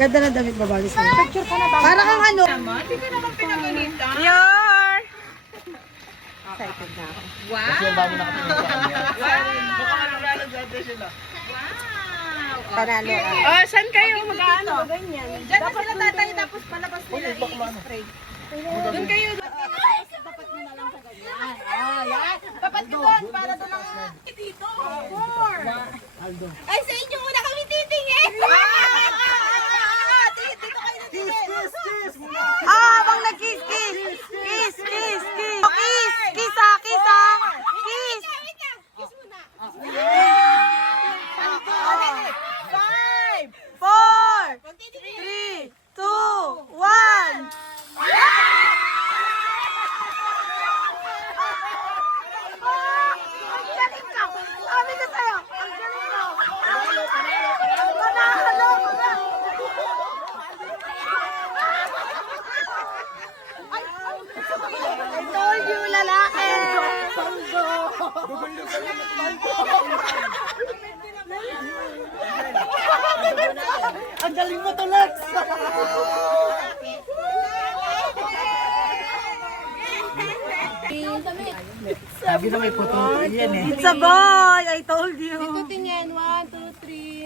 Ganda na damit babae sa Picture ka na ba? Para kang ano? Hindi ka naman pinaganita. Your! Excited na ako. Wow! Kasi yung bago nakatingin sa kanya. Wow! Baka nanalo dati sila. Wow! Panalo ka. Oh, saan kayo mag-ano? Ganyan. Diyan na sila tatay tapos palabas nila i-spray. Doon kayo. Dapat mo na lang sa ganyan. Oh, yan. Dapat ko doon para doon ang dito. Four. Ay, sa inyo muna kami titingin. Dito kayo titingin. Habang nag-kiss-kiss! Kiss! Kiss ah! Kiss! Wait lang. Kiss muna. Five. 4, Magtitingin. 3, 2, 1! Ang galing ka! Sabi ko sa'yo, ang galing mo! Panalo ka! I told you, lalaki! Ang galing mo to, Lex! Sabi na may photo yan eh. It's a boy! I told you! Ito tingin. 1, 2, 3.